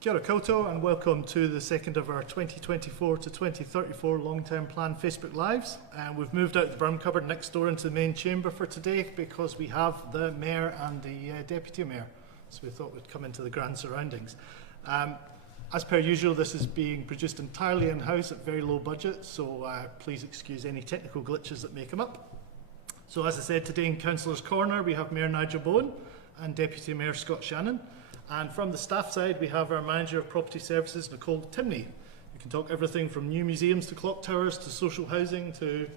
Kia ora koutou and welcome to the second of our 2024 to 2034 long-term plan Facebook Lives. We've moved out the broom cupboard next door into the main chamber for today because we have the Mayor and the Deputy Mayor. So we thought we'd come into the grand surroundings. As per usual, this is being produced entirely in-house at very low budget, so please excuse any technical glitches that may come up. So as I said, today in Councillor's Corner we have Mayor Nigel Bowen and Deputy Mayor Scott Shannon. And from the staff side, we have our Manager of Property Services, Nicole, Timney. We can talk everything from new museums to clock towers to social housing to...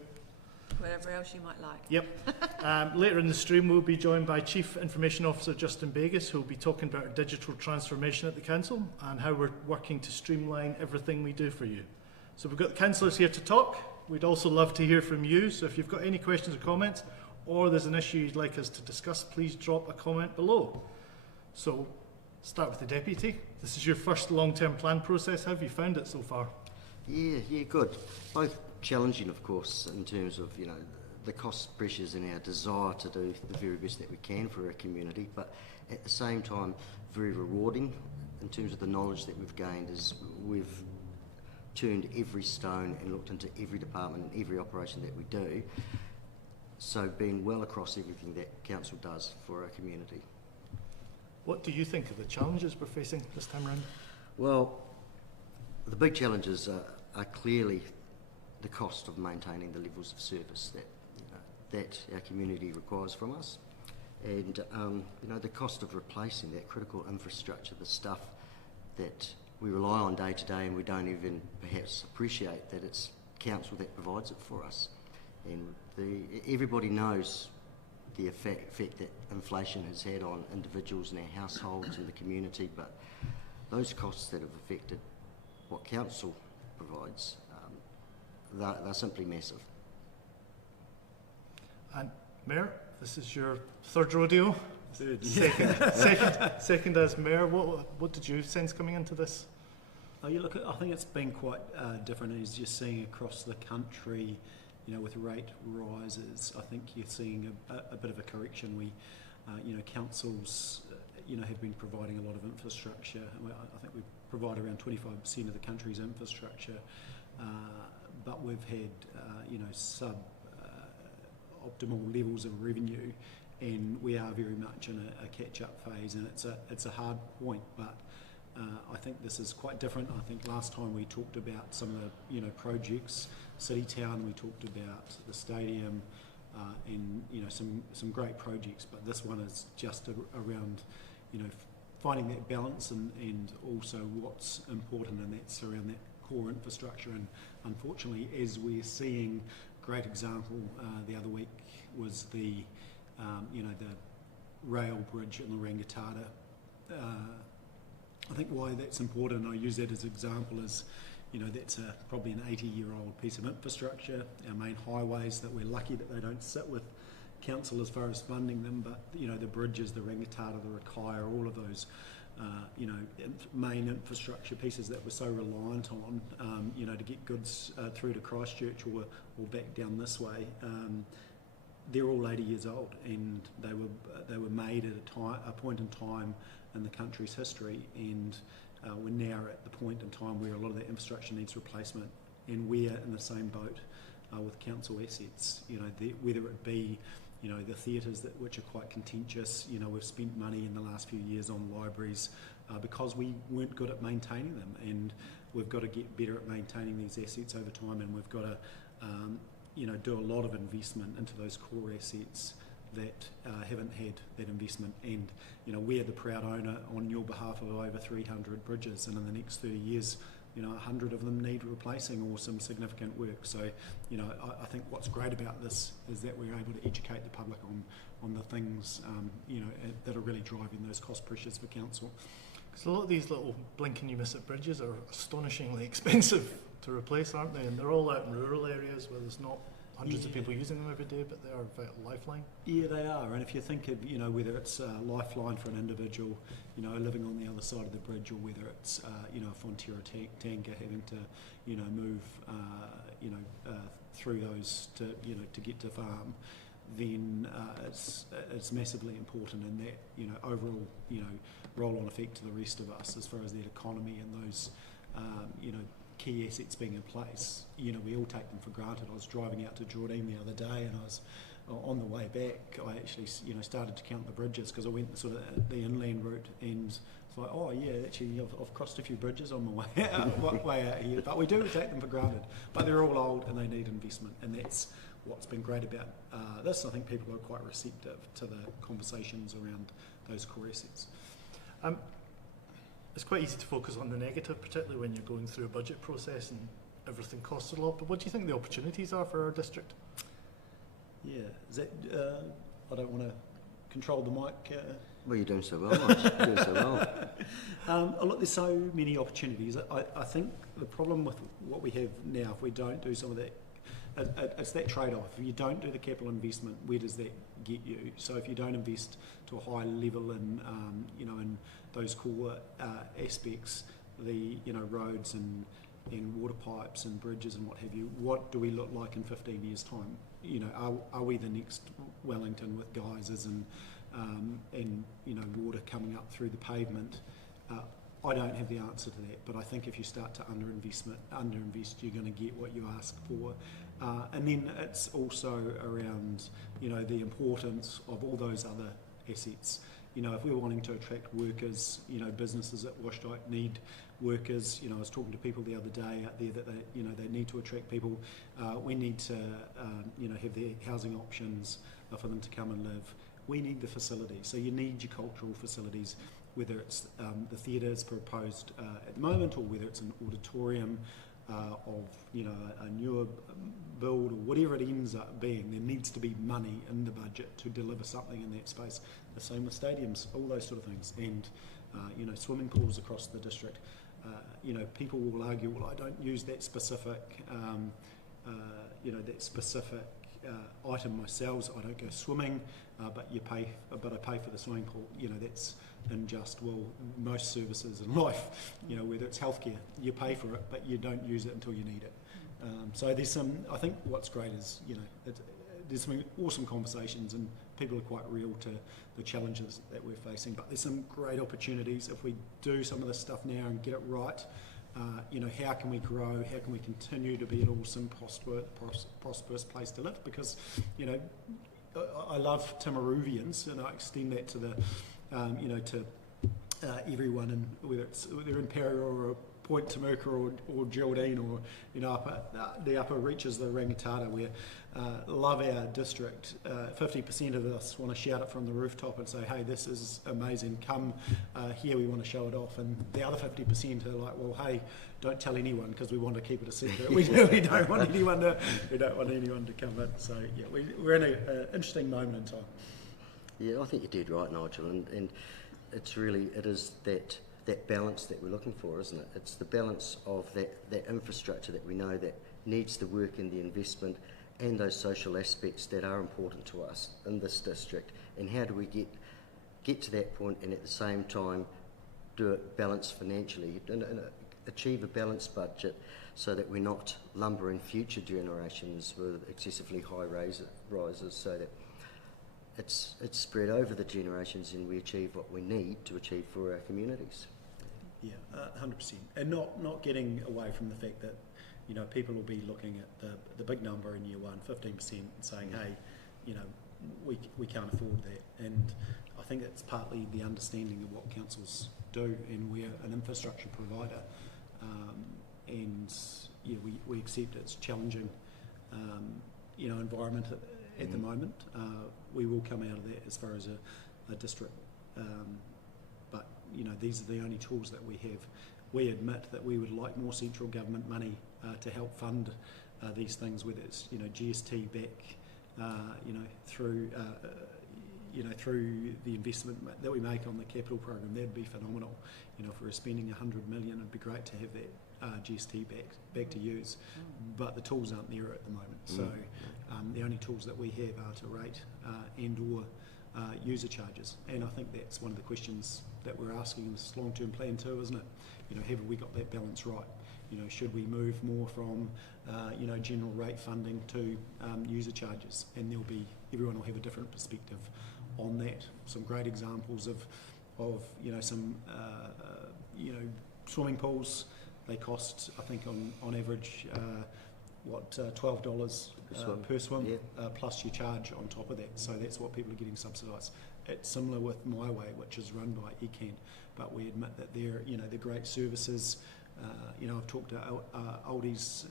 wherever else you might like. Yep. Later in the stream, we'll be joined by Chief Information Officer Justin Bagust, who will be talking about our digital transformation at the Council and how we're working to streamline everything we do for you. So we've got the councillors here to talk. We'd also love to hear from you. So if you've got any questions or comments, or there's an issue you'd like us to discuss, please drop a comment below. So, start with the Deputy. This is your first long-term plan process. How have you found it so far? Yeah, good. Both challenging, of course, in terms of, the cost pressures and our desire to do the very best that we can for our community, but at the same time, very rewarding in terms of the knowledge that we've gained as we've turned every stone and looked into every department and every operation that we do. So being well across everything that Council does for our community. What do you think of the challenges we're facing this time around? Well, the big challenges are clearly the cost of maintaining the levels of service that our community requires from us, and the cost of replacing that critical infrastructure, the stuff that we rely on day to day, and we don't even perhaps appreciate that it's Council that provides it for us. And everybody knows the effect that inflation has had on individuals and our households and the community, but those costs that have affected what Council provides, they're simply massive. And Mayor, this is your third rodeo. Third. Second as Mayor. What did you sense coming into this? I think it's been quite different as you're seeing across the country. With rate rises, I think you're seeing a bit of a correction. Councils, have been providing a lot of infrastructure. I think we provide around 25% of the country's infrastructure, but we've had, sub-optimal levels of revenue, and we are very much in a catch-up phase, and it's a hard point, but I think this is quite different. I think last time we talked about some of the projects, City Town, we talked about the stadium, and some great projects. But this one is just around finding that balance and also what's important, and that's around that core infrastructure. And unfortunately, as we're seeing, great example the other week was the rail bridge in the Rangitata. I think why that's important, and I use that as an example, is that's probably an 80-year-old piece of infrastructure. Our main highways, that we're lucky that they don't sit with Council as far as funding them, but the bridges, the Rangitata, the Rakaya, all of those main infrastructure pieces that we're so reliant on, to get goods through to Christchurch or back down this way. They're all 80 years old, and they were made at a point in time in the country's history, and we're now at the point in time where a lot of that infrastructure needs replacement, and we're in the same boat with Council assets. Whether it be the theatres which are quite contentious. We've spent money in the last few years on libraries because we weren't good at maintaining them, and we've got to get better at maintaining these assets over time, and we've got to do a lot of investment into those core assets that haven't had that investment. And we're the proud owner on your behalf of over 300 bridges, and in the next 30 years 100 of them need replacing or some significant work. So I think what's great about this is that we're able to educate the public on the things that are really driving those cost pressures for Council. Because a lot of these little blink and you miss it bridges are astonishingly expensive to replace, aren't they? And they're all out in rural areas where there's not hundreds of people using them every day, but they are a vital lifeline. Yeah, they are. And if you think of, whether it's a lifeline for an individual, living on the other side of the bridge, or whether it's, a Fonterra tanker having to, move, through those to get to farm, then it's massively important in that, you know, overall, you know, roll-on effect to the rest of us as far as that economy and those, you know, key assets being in place. You know, we all take them for granted. I was driving out to Doran the other day, and I was on the way back. I actually, you know, started to count the bridges because I went sort of the inland route, and it's like, oh yeah, actually, I've crossed a few bridges on my way out here. But we do take them for granted. But they're all old and they need investment, and that's what's been great about this. I think people are quite receptive to the conversations around those core assets. It's quite easy to focus on the negative, particularly when you're going through a budget process and everything costs a lot. But what do you think the opportunities are for our district? Yeah, is that, I don't want to control the mic. Well, you're doing so well, Nigel. You're doing so well. Look, there's so many opportunities. I think the problem with what we have now, if we don't do some of that, it's that trade-off. If you don't do the capital investment, where does that get you? So if you don't invest to a high level in, you know, in those core aspects, the, you know, roads and water pipes and bridges and what have you, what do we look like in 15 years' time? You know, are we the next Wellington with geysers and you know, water coming up through the pavement? I don't have the answer to that, but I think if you start to underinvest, you're going to get what you ask for. And then it's also around, you know, the importance of all those other assets. You know, if we're wanting to attract workers, you know, businesses at Washtenaw need workers. You know, I was talking to people the other day out there that they, you know, they need to attract people. We need to, you know, have their housing options for them to come and live. We need the facilities. So you need your cultural facilities, whether it's the theatres proposed at the moment, or whether it's an auditorium of, you know, a newer build, or whatever it ends up being. There needs to be money in the budget to deliver something in that space. The same with stadiums, all those sort of things, and you know, swimming pools across the district. You know, people will argue, well, I don't use that specific, you know, that specific item myself. I don't go swimming, but I pay for the swimming pool. You know, that's unjust. Well, most services in life, you know, whether it's healthcare, you pay for it, but you don't use it until you need it. So there's some. I think what's great is, you know, there's some awesome conversations, and people are quite real to the challenges that we're facing. But there's some great opportunities if we do some of this stuff now and get it right. You know, how can we grow? How can we continue to be an awesome, prosperous place to live? Because, you know, I love Timaruvians, and I extend that to the, you know, to everyone, and whether they're in Parra or Point Tamurka or Geraldine, or, you know, the upper reaches, the Rangitata, where love our district. 50% of us want to shout it from the rooftop and say, hey, this is amazing, come here, we want to show it off. And the other 50% are like, well, hey, don't tell anyone, because we want to keep it a secret. we don't want anyone to come in. So yeah, we're in an interesting moment in time. Yeah, I think you did right, Nigel, and it is that balance that we're looking for, isn't it? It's the balance of that infrastructure that we know that needs the work and the investment, and those social aspects that are important to us in this district. And how do we get to that point, and at the same time do it balanced financially, and achieve a balanced budget, so that we're not lumbering future generations with excessively high rises, so that it's spread over the generations, and we achieve what we need to achieve for our communities. Yeah, 100%, and not getting away from the fact that, you know, people will be looking at the big number in year one, 15%, and saying, hey, you know, we can't afford that. And I think it's partly the understanding of what councils do, and we're an infrastructure provider, and yeah, we accept it's challenging, you know, environment at the moment. We will come out of that as far as a district, but, you know, these are the only tools that we have. We admit that we would like more central government money to help fund these things, whether it's, you know, GST back, you know, through the investment that we make on the capital program. That'd be phenomenal. You know, if we were spending 100 million, it'd be great to have that GST back to use. But the tools aren't there at the moment. So the only tools that we have are to rate and or user charges. And I think that's one of the questions that we're asking in this long-term plan too, isn't it? You know, have we got that balance right? should we move more from, general rate funding to user charges? And everyone will have a different perspective on that. Some great examples of some, swimming pools. They cost, I think, on average, $12 per swim, Yeah. plus you charge on top of that. So that's what people are getting subsidised. It's similar with My Way, which is run by Ecan, but we admit that they're great services. I've talked to oldies,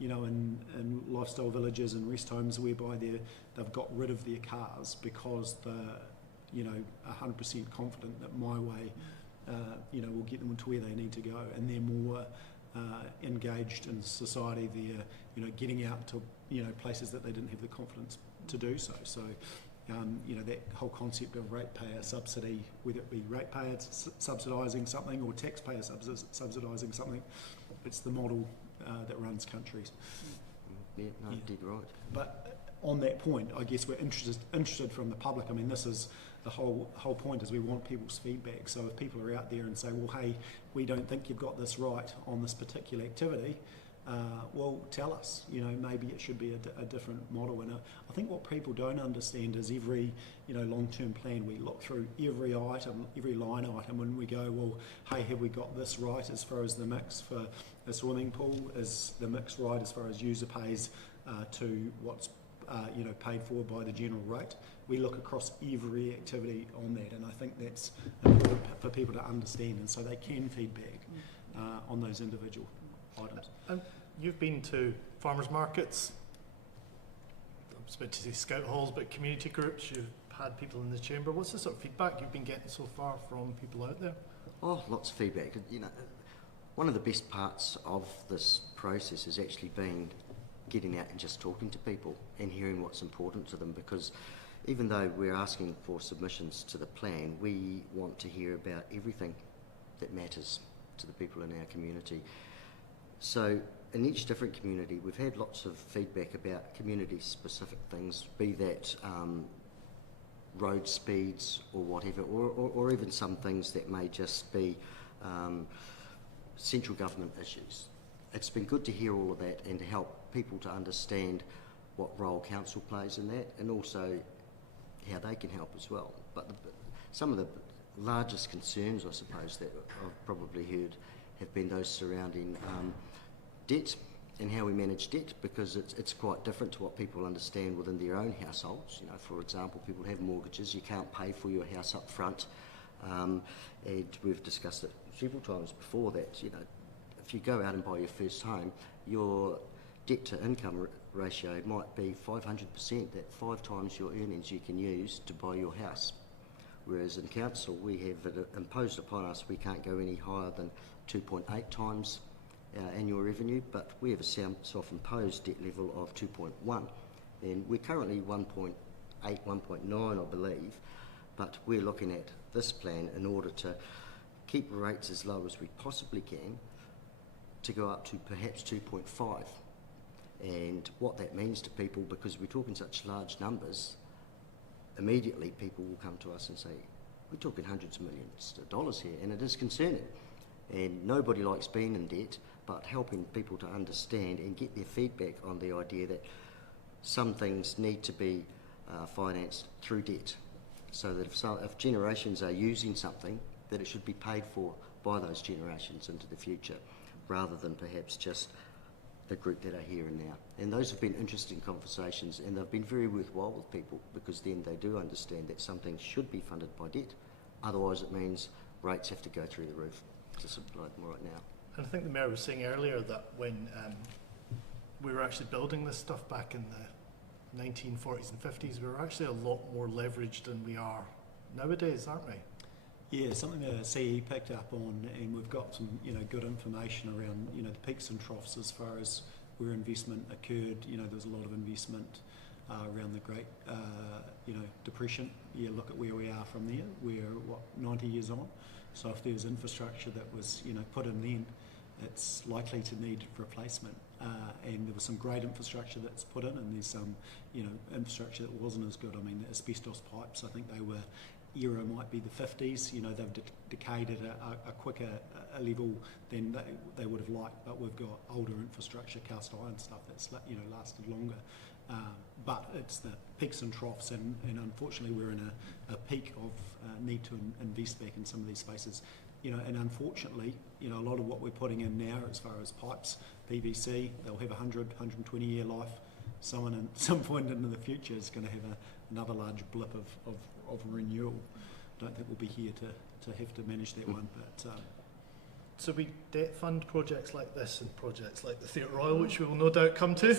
in lifestyle villages and rest homes whereby they've got rid of their cars because they're, 100% confident that My Way, will get them to where they need to go, and they're more engaged in society. They're, getting out to, places that they didn't have the confidence to do so. So, that whole concept of ratepayer subsidy, whether it be ratepayers subsidising something or taxpayers subsidising something, it's the model that runs countries. Yeah, no, did right. But on that point, I guess we're interested from the public. I mean, this is the whole point, is we want people's feedback. So if people are out there and say, well, hey, we don't think you've got this right on this particular activity, well, tell us. Maybe it should be a different model. And I think what people don't understand is every, long-term plan, we look through every item, every line item, and we go, well, hey, have we got this right as far as the mix for a swimming pool? Is the mix right as far as user pays to what's paid for by the general rate? We look across every activity on that, and I think that's important for people to understand, and so they can feedback on those individual items. You've been to farmers markets, I was about to say scout halls, but community groups. You've had people in the chamber. What's the sort of feedback you've been getting so far from people out there? Oh, lots of feedback. One of the best parts of this process has actually been getting out and just talking to people and hearing what's important to them, because even though we're asking for submissions to the plan, we want to hear about everything that matters to the people in our community. So in each different community, we've had lots of feedback about community-specific things, be that road speeds or whatever, or even some things that may just be central government issues. It's been good to hear all of that and to help people to understand what role council plays in that, and also how they can help as well. But some of the largest concerns, I suppose, that I've probably heard have been those surrounding debt and how we manage debt, because it's quite different to what people understand within their own households. For example, people have mortgages. You can't pay for your house up front, and we've discussed it several times before that, if you go out and buy your first home, your debt to income ratio might be 500%, that 5 times your earnings you can use to buy your house. Whereas in council, we have it imposed upon us, we can't go any higher than 2.8 times our annual revenue, but we have a self-imposed debt level of 2.1, and we're currently 1.8, 1.9, I believe, but we're looking at this plan in order to keep rates as low as we possibly can, to go up to perhaps 2.5. And what that means to people, because we're talking such large numbers, immediately people will come to us and say, we're talking hundreds of millions of dollars here, and it is concerning. And nobody likes being in debt, but helping people to understand and get their feedback on the idea that some things need to be financed through debt, so that if generations are using something, that it should be paid for by those generations into the future, rather than perhaps just the group that are here and now. And those have been interesting conversations, and they've been very worthwhile with people, because then they do understand that some things should be funded by debt. Otherwise it means rates have to go through the roof, to simplify them right now. And I think the Mayor was saying earlier that when we were actually building this stuff back in the 1940s and 50s, we were actually a lot more leveraged than we are nowadays, aren't we? Yeah, something the CE picked up on, and we've got some good information around the peaks and troughs as far as where investment occurred. There was a lot of investment around the Great Depression. Look at where we are from there. We're 90 years on. So if there's infrastructure that was put in then, it's likely to need replacement. And there was some great infrastructure that's put in, and there's some infrastructure that wasn't as good. I mean, the asbestos pipes, I think they were era might be the 50s. You know, they've decayed at a quicker level than they would have liked, but we've got older infrastructure, cast iron stuff that's, you know, lasted longer. But it's the peaks and troughs, and unfortunately we're in a peak of need to invest back in some of these spaces. You know, and unfortunately, you know, a lot of what we're putting in now as far as pipes, PVC, they'll have 120 year life. Someone at some point into the future is going to have another large blip of renewal. I don't think we'll be here to have to manage that one, but... So we debt fund projects like this and projects like the Theatre Royal, which we will no doubt come to,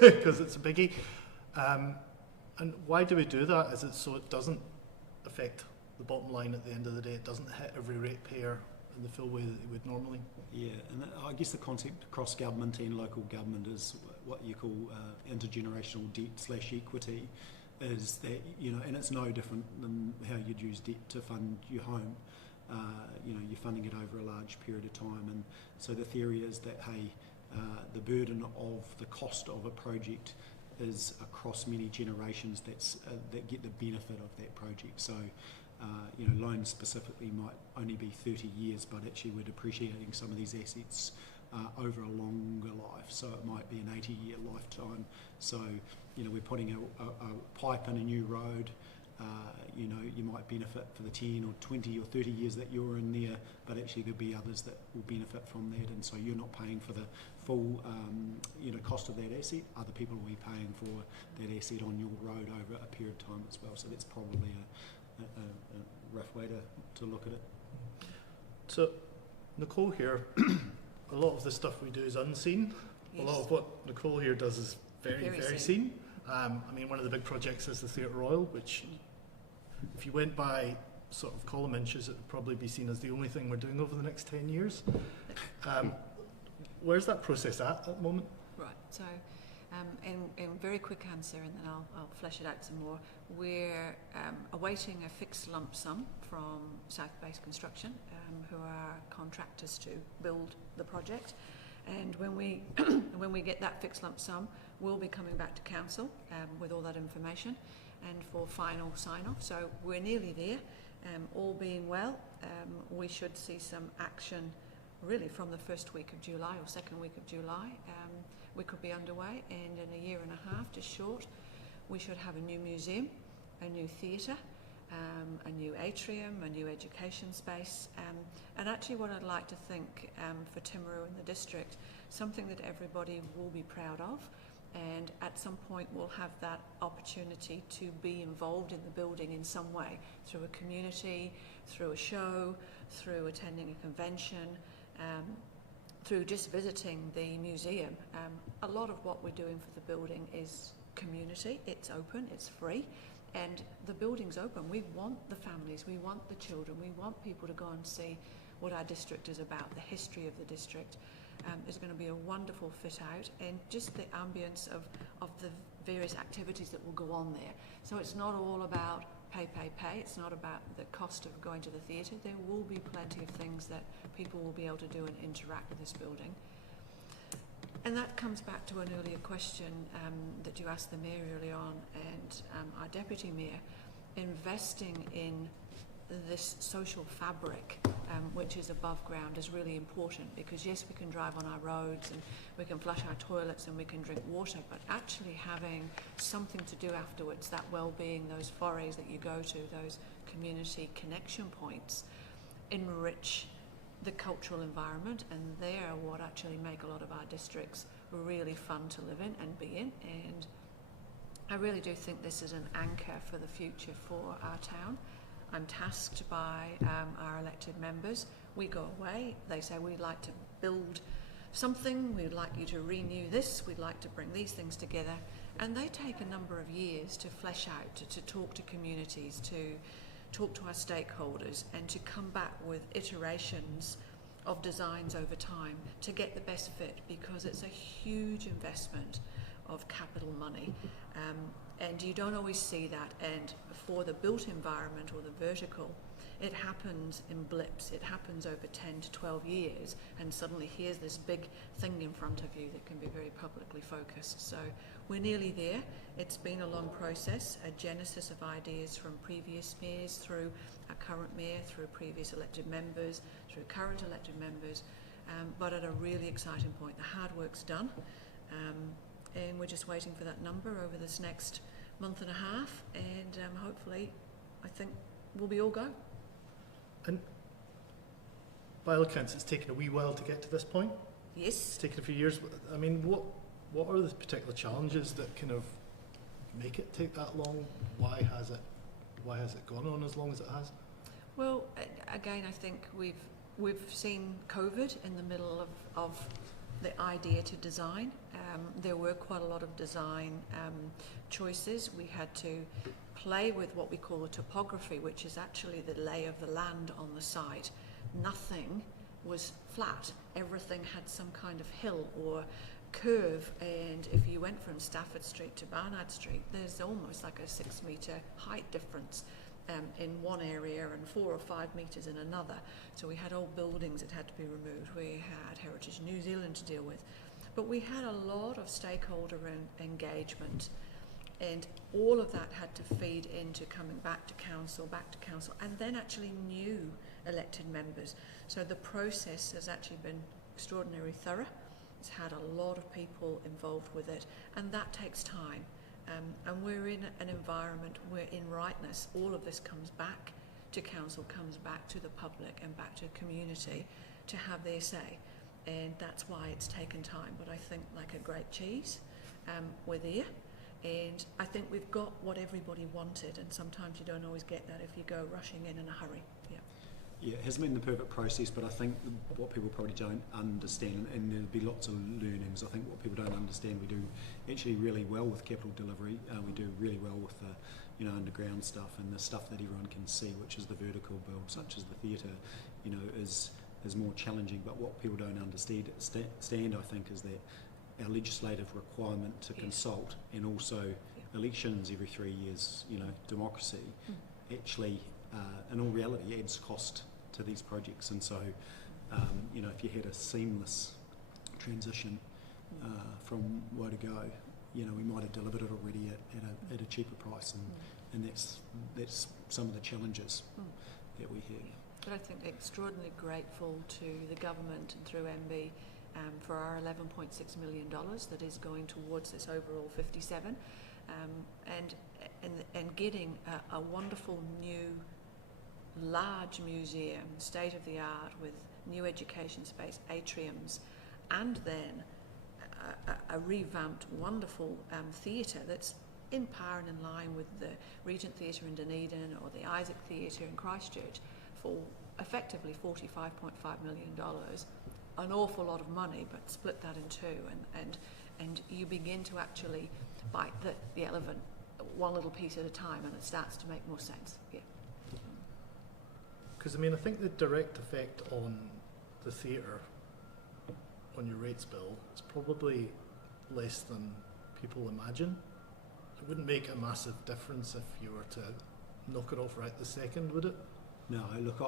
because it's a biggie. And why do we do that? Is it so it doesn't affect the bottom line at the end of the day? It doesn't hit every ratepayer in the full way that it would normally? Yeah, and I guess the concept across government and local government is what you call intergenerational debt/equity, is that, you know, and it's no different than how you'd use debt to fund your home. You know, you're funding it over a large period of time, and so the theory is that, hey, the burden of the cost of a project is across many generations that get the benefit of that project. So, you know, loans specifically might only be 30 years, but actually we're depreciating some of these assets over a longer life. So it might be an 80-year lifetime. So, you know, we're putting a pipe in a new road. You know, you might benefit for the 10 or 20 or 30 years that you're in there, but actually there'll be others that will benefit from that, and so you're not paying for the full you know, cost of that asset. Other people will be paying for that asset on your road over a period of time as well. So that's probably a rough way to look at it. So Nicole here, a lot of the stuff we do is unseen. Yes. A lot of what Nicole here does is very Very seen. I mean, one of the big projects is the Theatre Royal, which, if you went by sort of column inches, it would probably be seen as the only thing we're doing over the next 10 years. Where's that process at the moment? Right, so in very quick answer, and then I'll flesh it out some more. We're awaiting a fixed lump sum from South Base Construction, who are contractors to build the project. And when we get that fixed lump sum, we'll be coming back to council with all that information and for final sign-off. So we're nearly there. All being well, we should see some action really from the first week of July or second week of July. We could be underway, and in a year and a half, just short, we should have a new museum, a new theatre, a new atrium, a new education space, and actually what I'd like to think for Timaru and the district, something that everybody will be proud of, and at some point we'll have that opportunity to be involved in the building in some way, through a community, through a show, through attending a convention, through just visiting the museum. A lot of what we're doing for the building is community. It's open, it's free, and the building's open. We want the families, we want the children, we want people to go and see what our district is about, the history of the district. There's going to be a wonderful fit out, and just the ambience of the various activities that will go on there. So it's not all about pay. It's not about the cost of going to the theatre. There will be plenty of things that people will be able to do and interact with this building. And that comes back to an earlier question that you asked the Mayor early on, and our Deputy Mayor, investing in this social fabric, which is above ground, is really important, because yes, we can drive on our roads and we can flush our toilets and we can drink water, but actually having something to do afterwards, that well-being, those forays that you go to, those community connection points, enrich the cultural environment, and they are what actually make a lot of our districts really fun to live in and be in. And I really do think this is an anchor for the future for our town. I'm tasked by our elected members. We go away, they say we'd like to build something, we'd like you to renew this, we'd like to bring these things together, and they take a number of years to flesh out, to talk to communities, to talk to our stakeholders, and to come back with iterations of designs over time to get the best fit, because it's a huge investment of capital money, and you don't always see that. And for the built environment or the vertical it happens in blips. It happens over 10 to 12 years, and suddenly here's this big thing in front of you that can be very publicly focused. So we're nearly there. It's been a long process, a genesis of ideas from previous mayors through our current mayor, through previous elected members, through current elected members, but at a really exciting point. The hard work's done, and we're just waiting for that number over this next month and a half, and hopefully, I think we'll be all go. And by all accounts, it's taken a wee while to get to this point. Yes. It's taken a few years. I mean, what are the particular challenges that kind of make it take that long? Why has it gone on as long as it has? Well, again, I think we've seen COVID in the middle of the idea to design. There were quite a lot of design choices. We had to play with what we call the topography, which is actually the lay of the land on the site. Nothing was flat. Everything had some kind of hill or curve, and if you went from Stafford Street to Barnard Street, there's almost like a 6 metre height difference in one area and 4 or 5 metres in another. So we had old buildings that had to be removed. We had Heritage New Zealand to deal with. But we had a lot of stakeholder engagement, and all of that had to feed into coming back to council, and then actually new elected members. So the process has actually been extraordinarily thorough. It's had a lot of people involved with it, and that takes time. And we're in an environment where, in rightness, all of this comes back to council, comes back to the public and back to the community to have their say. And that's why it's taken time. But I think, like a great cheese, we're there. And I think we've got what everybody wanted, and sometimes you don't always get that if you go rushing in a hurry. Yeah. Yeah, it hasn't been the perfect process, but I think what people probably don't understand, and there'll be lots of learnings, I think what people don't understand, we do actually really well with capital delivery. We do really well with the underground stuff and the stuff that everyone can see, which is the vertical build, such as the theatre, is more challenging. But what people don't understand, I think, is that our legislative requirement to consult, and also elections every 3 years, democracy, actually, in all reality, adds cost to these projects. And so, if you had a seamless transition from where to go, we might have delivered it already at a cheaper price, and that's some of the challenges that we have. But I think extraordinarily grateful to the government and through MB for our $11.6 million that is going towards this overall 57, and getting a wonderful new large museum, state of the art, with new education space, atriums, and then a revamped wonderful theatre that's in par and in line with the Regent Theatre in Dunedin or the Isaac Theatre in Christchurch for effectively $45.5 million. An awful lot of money, but split that in two, and you begin to actually bite the elephant one little piece at a time, and it starts to make more sense. Yeah. Because I think the direct effect on the theatre, on your rates bill, is probably less than people imagine. It wouldn't make a massive difference if you were to knock it off right this second, would it? No, look,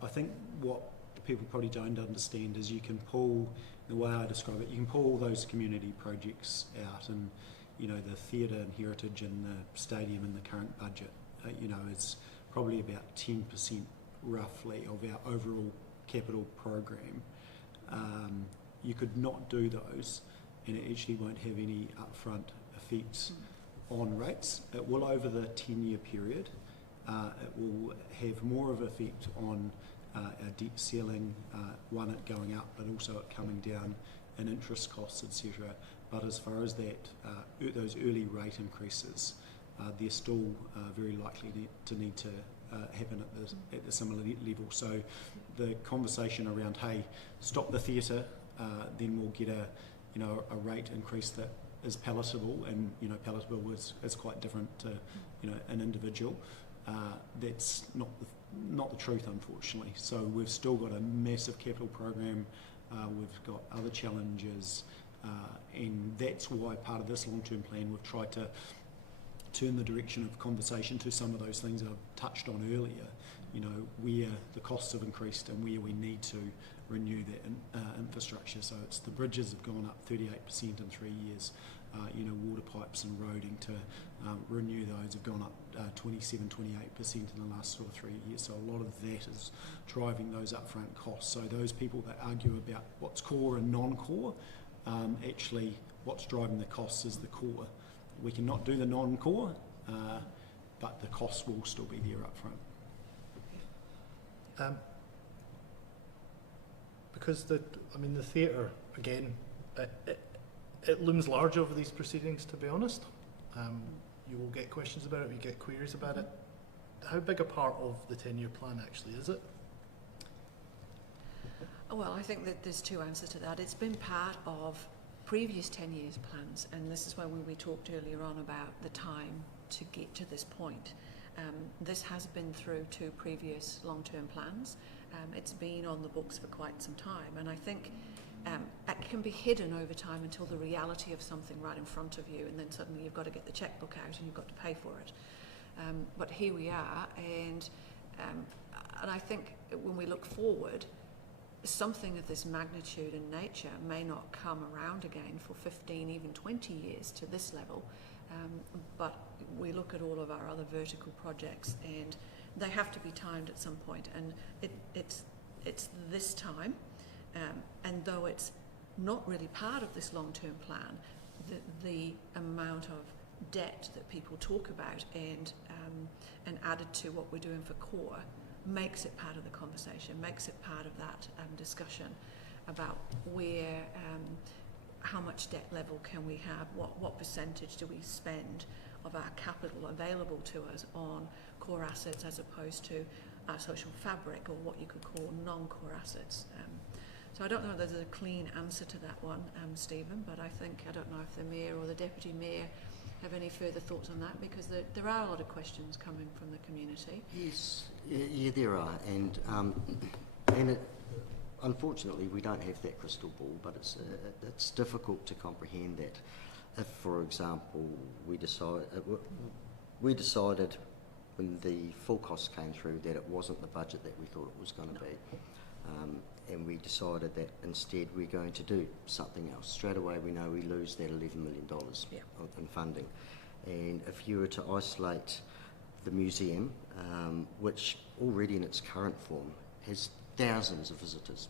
I think what people probably don't understand is you can pull, the way I describe it, you can pull all those community projects out, and the theatre and heritage and the stadium in the current budget, it's probably about 10% roughly of our overall capital program. You could not do those, and it actually won't have any upfront effects on rates. It will over the 10-year period. It will have more of an effect on our debt ceiling, it going up, but also it coming down in interest costs, etc. But as far as that, those early rate increases, they're still very likely to need to happen at the similar level. So the conversation around, hey, stop the theatre, then we'll get a rate increase that is palatable, and palatable is quite different to an individual. That's not the truth, unfortunately. So we've still got a massive capital program. We've got other challenges, and that's why part of this long-term plan we've tried to turn the direction of conversation to some of those things I've touched on earlier. where the costs have increased and where we need to renew that infrastructure. So it's the bridges have gone up 38% in 3 years. Water pipes and roading to renew those have gone up 27, 28% in the last sort of 3 years. So a lot of that is driving those upfront costs. So those people that argue about what's core and non-core, actually what's driving the costs is the core. We cannot do the non-core, but the costs will still be there upfront. Because the theatre, again, it looms large over these proceedings, to be honest. You will get questions about it, you get queries about it. How big a part of the 10-year plan actually is it? Well, I think that there's two answers to that. It's been part of previous 10 years plans, and this is why when we talked earlier on about the time to get to this point. This has been through 2 previous long-term plans. It's been on the books for quite some time, and I think it can be hidden over time until the reality of something right in front of you, and then suddenly you've got to get the checkbook out and you've got to pay for it. But here we are, and I think when we look forward, something of this magnitude and nature may not come around again for 15, even 20 years to this level, but we look at all of our other vertical projects and they have to be timed at some point, and it's this time, and though it's not really part of this long-term plan, the amount of debt that people talk about and added to what we're doing for core makes it part of the conversation, makes it part of that discussion about where, how much debt level can we have, what percentage do we spend of our capital available to us on core assets as opposed to our social fabric, or what you could call non-core assets. So I don't know if there's a clean answer to that one, Stephen, but I don't know if the Mayor or the Deputy Mayor have any further thoughts on that, because there are a lot of questions coming from the community. Yes, yeah, there are, and unfortunately we don't have that crystal ball, but it's difficult to comprehend that. If, for example, we decided when the full costs came through that it wasn't the budget that we thought it was going to be, and we decided that instead we're going to do something else. Straight away we know we lose that $11 million in funding. And if you were to isolate the museum, which already in its current form has thousands of visitors,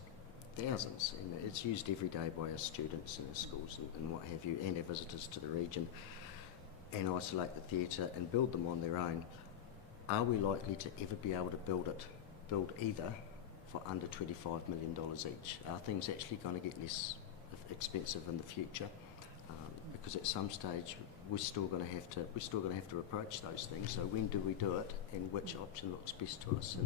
thousands, and it's used every day by our students in our schools and what have you, and our visitors to the region, and isolate the theatre and build them on their own, are we likely to ever be able to build either for under $25 million each? Are things actually going to get less expensive in the future? Because at some stage we're still going to have to approach those things. So when do we do it, and which option looks best to us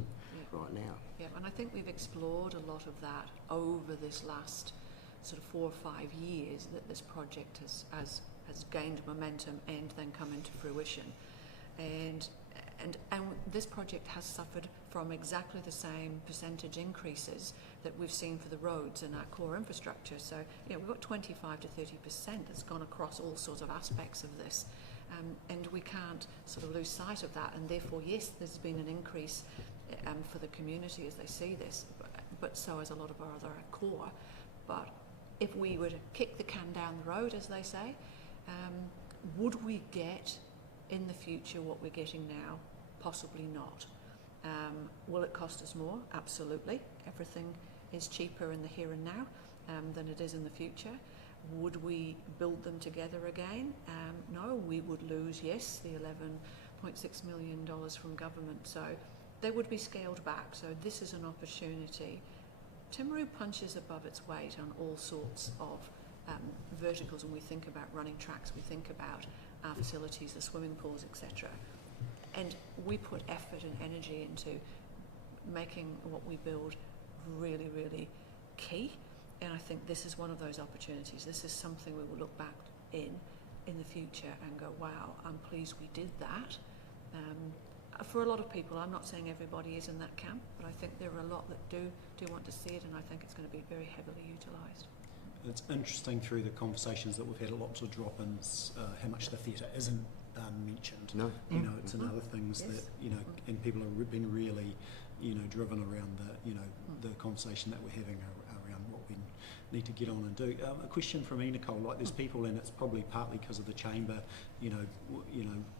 right now? Yeah, and I think we've explored a lot of that over this last sort of 4 or 5 years that this project has gained momentum and then come into fruition. And this project has suffered from exactly the same percentage increases that we've seen for the roads and our core infrastructure. So, we've got 25 to 30% that's gone across all sorts of aspects of this. And we can't sort of lose sight of that. And therefore, yes, there's been an increase for the community as they see this, but so has a lot of our other core. But if we were to kick the can down the road, as they say, would we get in the future what we're getting now? Possibly not. Will it cost us more? Absolutely. Everything is cheaper in the here and now than it is in the future. Would we build them together again? No, we would lose, yes, the $11.6 million from government. So they would be scaled back. So this is an opportunity. Timaru punches above its weight on all sorts of verticals. When we think about running tracks, we think about our facilities, the swimming pools, etc. And we put effort and energy into making what we build really, really key. And I think this is one of those opportunities. This is something we will look back in the future and go, wow, I'm pleased we did that. For a lot of people, I'm not saying everybody is in that camp, but I think there are a lot that do want to see it, and I think it's going to be very heavily utilised. It's interesting through the conversations that we've had, lots of drop-ins, how much the theatre isn't mentioned. No. It's another things that, and people have been really, driven around the conversation that we're having around what we need to get on and do. A question from Nicole, like there's people, and it's probably partly because of the chamber,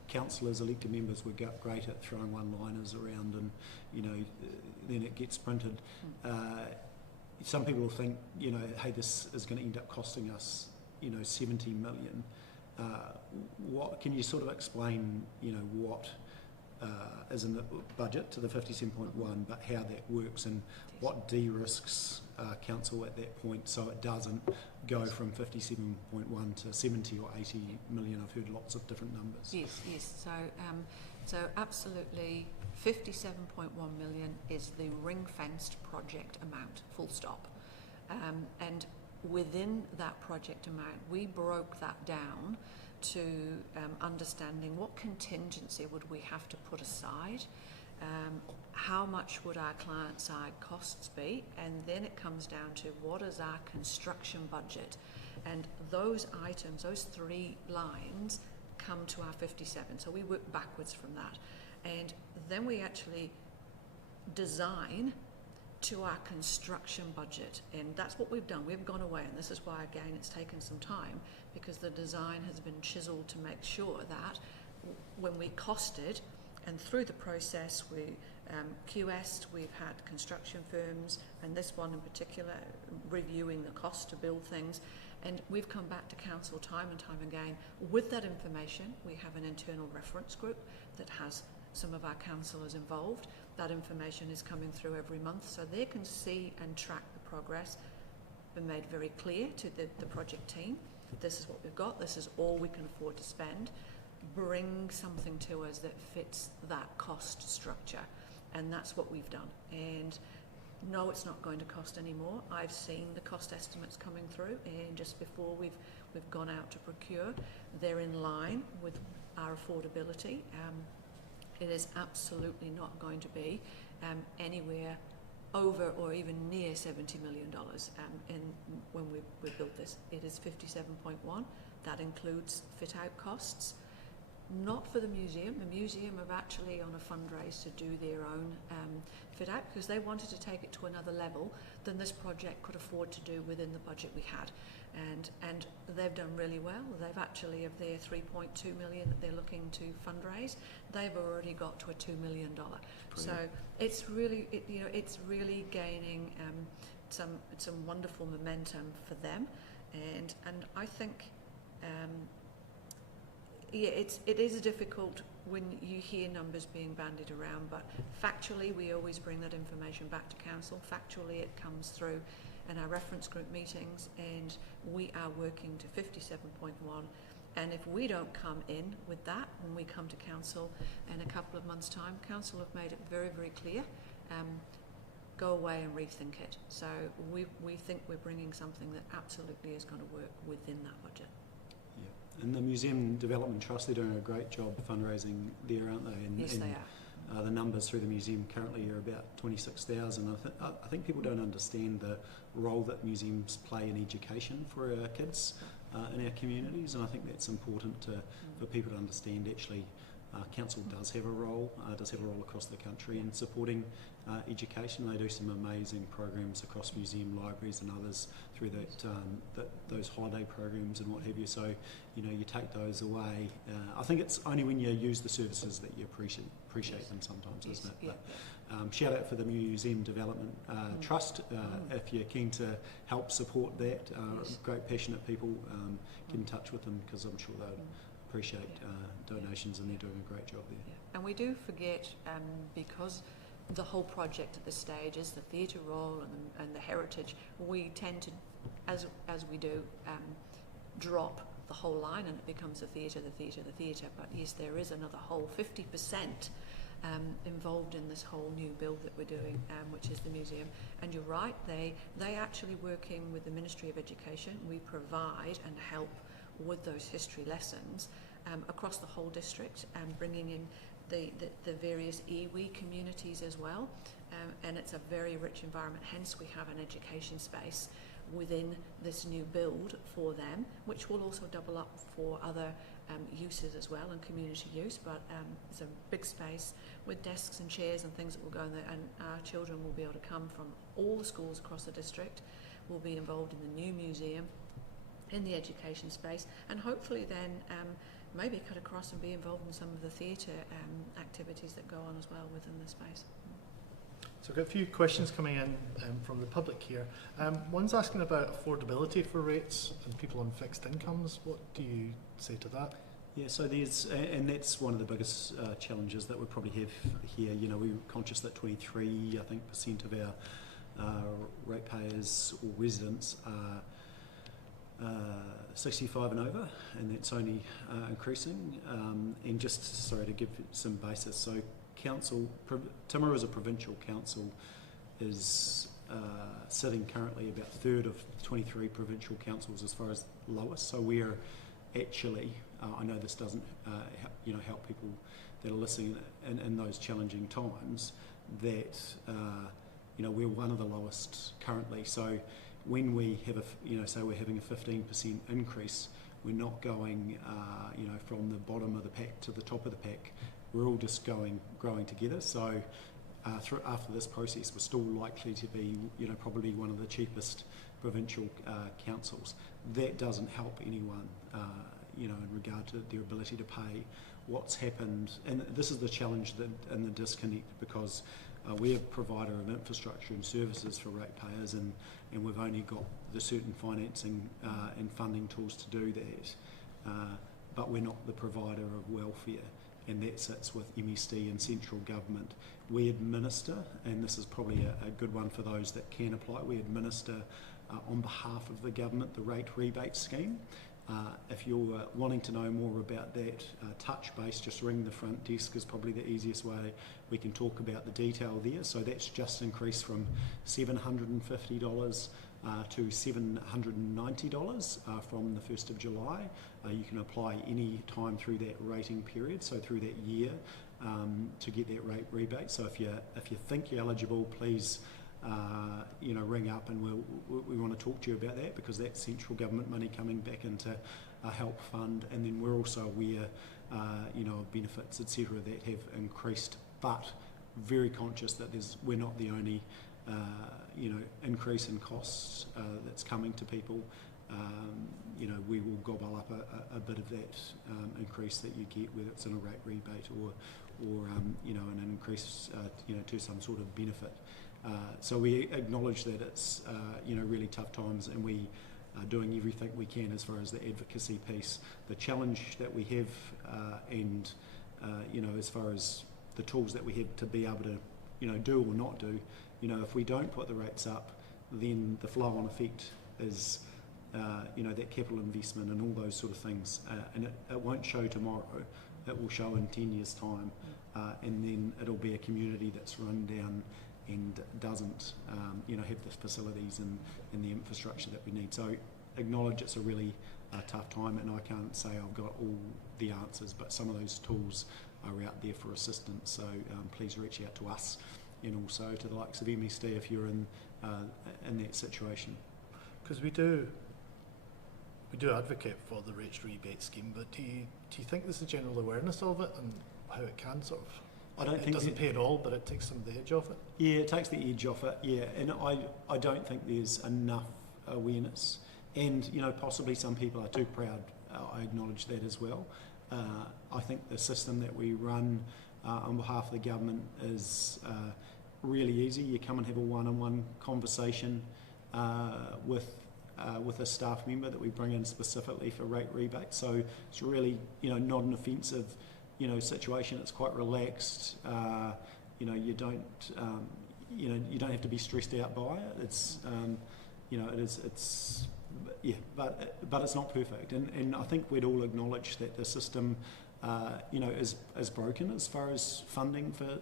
councillors, elected members were great at throwing one-liners around, and then it gets printed. Some people will think, hey, this is going to end up costing us, 70 million. What can you sort of explain, what is in the budget to the 57.1, but how that works and what de-risks council at that point, so it doesn't go from 57.1 to 70 or 80 million. I've heard lots of different numbers. Yes. So absolutely, 57.1 million is the ring-fenced project amount, full stop. And within that project amount, we broke that down to understanding what contingency would we have to put aside, how much would our client side costs be, and then it comes down to what is our construction budget. And those items, those three lines, come to our 57. So we work backwards from that. And then we actually design to our construction budget, and that's what we've done. We've gone away, and this is why again it's taken some time, because the design has been chiseled to make sure that when we costed, and through the process we QS'd, we've had construction firms, and this one in particular, reviewing the cost to build things, and we've come back to council time and time again with that information. We have an internal reference group that has some of our councillors involved. That information is coming through every month, so they can see and track the progress. Been made very clear to the project team, this is what we've got, this is all we can afford to spend. Bring something to us that fits that cost structure, and that's what we've done. And no, it's not going to cost any more. I've seen the cost estimates coming through, and just before we've gone out to procure, they're in line with our affordability. It is absolutely not going to be anywhere over or even near $70 million when we built this. It is 57.1. That includes fit-out costs. Not for the museum. The museum are actually on a fundraise to do their own fit-out, because they wanted to take it to another level than this project could afford to do within the budget we had. And they've done really well. They've actually, of their 3.2 million that they're looking to fundraise, they've already got to a $2 million. Brilliant. So it's really, it's really gaining some wonderful momentum for them, and I think, it is difficult when you hear numbers being bandied around, but factually we always bring that information back to council. Factually it comes through in our reference group meetings, and we are working to 57.1, and if we don't come in with that when we come to council in a couple of months' time, council have made it very, very clear, go away and rethink it. So we think we're bringing something that absolutely is going to work within that budget. And the Museum Development Trust, they're doing a great job fundraising there, aren't they? And, yes, and, they are. The numbers through the museum currently are about 26,000. I think people don't understand the role that museums play in education for our kids in our communities, and I think that's important for people to understand. Actually, council does have a role across the country in supporting education. They do some amazing programs across museum libraries and others through those holiday programs and what have you. So, you take those away. I think it's only when you use the services that you appreciate them sometimes, isn't it? Yeah. But, shout out for the Museum Development Trust. If you're keen to help support that, great passionate people, get in touch with them, because I'm sure they'll appreciate donations, and they're doing a great job there. Yeah. And we do forget, because the whole project at this stage is the theatre role and the heritage, we tend to, as we do, drop the whole line, and it becomes the theatre. But yes, there is another whole 50% involved in this whole new build that we're doing, which is the museum. And you're right, they actually, working with the Ministry of Education, we provide and help with those history lessons across the whole district, and bringing in the various iwi communities as well, and it's a very rich environment. Hence we have an education space within this new build for them, which will also double up for other uses as well, and community use, but it's a big space with desks and chairs and things that will go in there, and our children will be able to come from all the schools across the district, will be involved in the new museum, in the education space, and hopefully then maybe cut across and be involved in some of the theatre activities that go on as well within the space. So I've got a few questions coming in from the public here. One's asking about affordability for rates and people on fixed incomes. What do you say to that? Yeah, so there's, and that's one of the biggest challenges that we probably have here. You know, we're conscious that 23%, I think, of our ratepayers or residents are 65 and over, and that's only increasing. And just, sorry, to give some basis, so Timmera as a provincial council is sitting currently about a third of 23 provincial councils as far as lowest. So we're actually, I know this doesn't help people that are listening in those challenging times, that we're one of the lowest currently. So when we have say we're having a 15% increase, we're not going from the bottom of the pack to the top of the pack. We're all just growing together. So after this process, we're still likely to be, probably one of the cheapest provincial councils. That doesn't help anyone, in regard to their ability to pay. What's happened, and this is the challenge and the disconnect, because we're a provider of infrastructure and services for ratepayers, and we've only got the certain financing and funding tools to do that. But we're not the provider of welfare, and that sits with MSD and central government. We administer, and this is probably a good one for those that can apply, we administer on behalf of the government the rate rebate scheme. If you're wanting to know more about that, touch base, just ring the front desk is probably the easiest way. We can talk about the detail there. So that's just increased from $750 to $790 from the 1st of July. You can apply any time through that rating period, so through that year, to get that rate rebate. So if you think you're eligible, please ring up, and we want to talk to you about that, because that's central government money coming back into a help fund. And then we're also aware of benefits, etc., that have increased, but very conscious that we're not the only increase in costs that's coming to people. We will gobble up a bit of that increase that you get, whether it's in a rate rebate or an increase to some sort of benefit. So we acknowledge that it's really tough times, and we are doing everything we can as far as the advocacy piece. The challenge that we have, and as far as the tools that we have to be able to do or not do, if we don't put the rates up, then the flow-on effect is that capital investment and all those sort of things, and it won't show tomorrow. It will show in 10 years' time, and then it'll be a community that's run down and doesn't have the facilities and the infrastructure that we need. So acknowledge it's a really tough time, and I can't say I've got all the answers, but some of those tools are out there for assistance. So please reach out to us, and also to the likes of MSD if you're in that situation. Because we do advocate for the rates rebate scheme, but do you think there's a general awareness of it and how it can sort of? I don't think it doesn't pay at all, but it takes some of the edge off it. Yeah, it takes the edge off it. Yeah, and I don't think there's enough awareness, and possibly some people are too proud. I acknowledge that as well. I think the system that we run on behalf of the government is really easy. You come and have a one-on-one conversation with a staff member that we bring in specifically for rate rebate. So it's really not an offensive situation. It's quite relaxed. You don't have to be stressed out by it. It's but it's not perfect. And I think we'd all acknowledge that the system is broken as far as funding for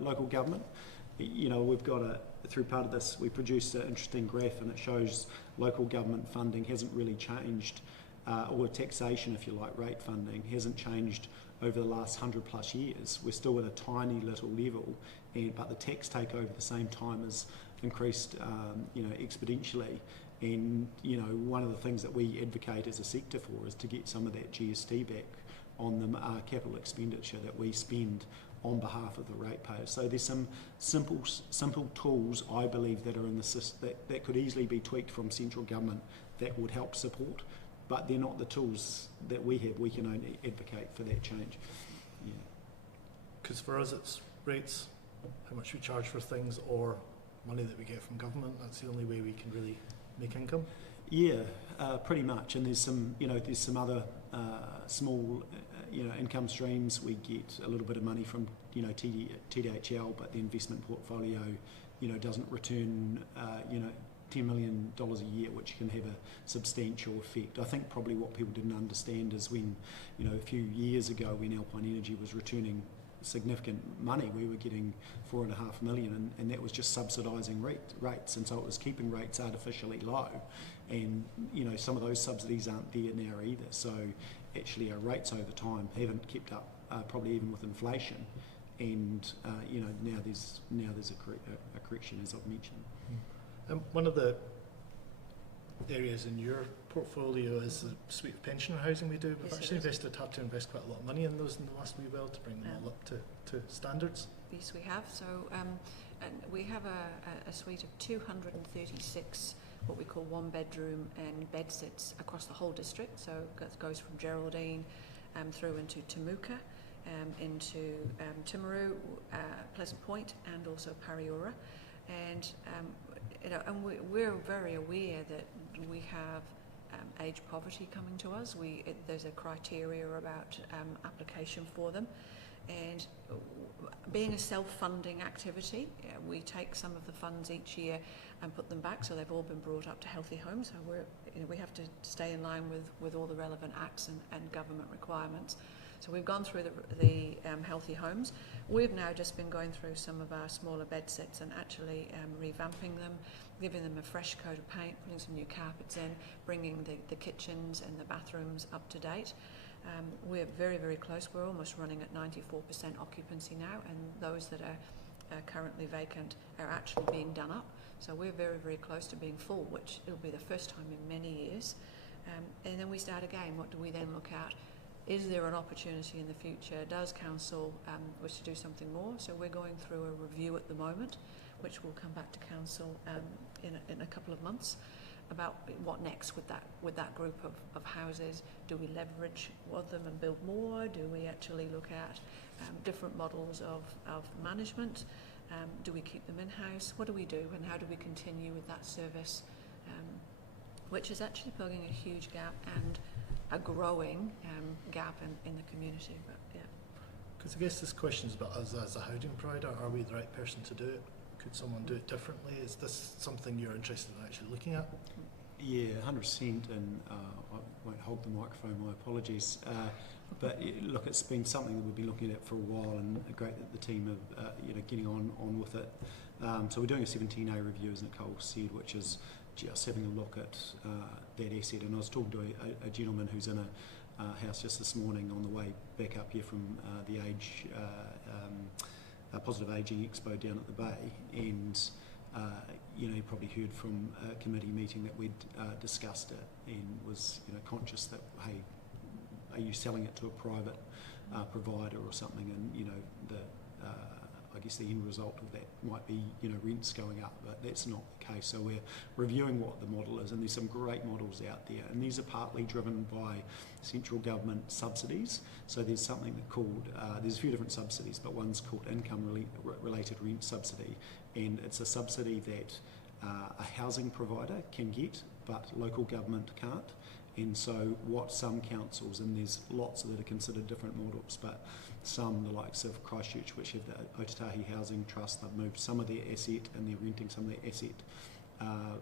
local government. We've got through part of this, we produced an interesting graph, and it shows local government funding hasn't really changed, or taxation, if you like, rate funding hasn't changed over the last 100 plus years. We're still at a tiny little level, but the tax take over the same time has increased exponentially. And one of the things that we advocate as a sector for is to get some of that GST back on the capital expenditure that we spend on behalf of the ratepayers. So there's some simple tools, I believe, that are in the system that could easily be tweaked from central government that would help support, but they're not the tools that we have. We can only advocate for that change. Yeah. Because for us it's rates, how much we charge for things, or money that we get from government. That's the only way we can really make income. Yeah, pretty much. And there's some other small income streams. We get a little bit of money from TDHL, but the investment portfolio doesn't return $10 million a year, which can have a substantial effect. I think probably what people didn't understand is when a few years ago when Alpine Energy was returning significant money, we were getting $4.5 million, and that was just subsidising rates, and so it was keeping rates artificially low, and some of those subsidies aren't there now either. So actually our rates over time haven't kept up, probably even with inflation, and now there's a correction, as I've mentioned. One of the areas in your portfolio is the suite of pensioner housing we do. We've actually had to invest quite a lot of money in those in the last wee while to bring them all up to standards. Yes, we have. So and we have a suite of 236 what we call one-bedroom and bed sits across the whole district. So it goes from Geraldine through into Temuka, into Timaru, Pleasant Point, and also Pariora. And we're very aware that we have age poverty coming to us. There's a criteria about application for them, and being a self-funding activity, we take some of the funds each year and put them back, so they've all been brought up to healthy homes. So we have to stay in line with all the relevant acts and government requirements. So we've gone through the healthy homes. We've now just been going through some of our smaller bed sets and actually revamping them, giving them a fresh coat of paint, putting some new carpets in, bringing the kitchens and the bathrooms up to date. We're very, very close. We're almost running at 94% occupancy now, and those that are currently vacant are actually being done up. So we're very, very close to being full, which it'll be the first time in many years. And then we start again. What do we then look at? Is there an opportunity in the future? Does council wish to do something more? So we're going through a review at the moment, which will come back to council in a couple of months, about what next with that group of houses. Do we leverage them and build more? Do we actually look at different models of management? Do we keep them in-house? What do we do, and how do we continue with that service, which is actually plugging a huge gap and a growing gap in the community? But yeah. Because I guess this question is about us as a housing provider. Are we the right person to do it? Could someone do it differently? Is this something you're interested in actually looking at? Yeah, 100%, and I won't hold the microphone, my apologies. But look, it's been something that we've been looking at for a while, and great that the team are getting on with it. So we're doing a 17A review, as Nicole said, which is just having a look at that asset. And I was talking to a gentleman who's in a house just this morning on the way back up here from the Positive Ageing Expo down at the Bay, and you probably heard from a committee meeting that we'd discussed it, and was conscious that, hey, are you selling it to a private provider or something? And I guess the end result of that might be rents going up, but that's not the case. So we're reviewing what the model is, and there's some great models out there, and these are partly driven by central government subsidies. So there's something called there's a few different subsidies, but one's called income related rent subsidy, and it's a subsidy that a housing provider can get but local government can't. And so what some councils, and there's lots that are considered different models, but some, the likes of Christchurch, which have the Otatahi Housing Trust, they've moved some of their asset and they're renting some of their asset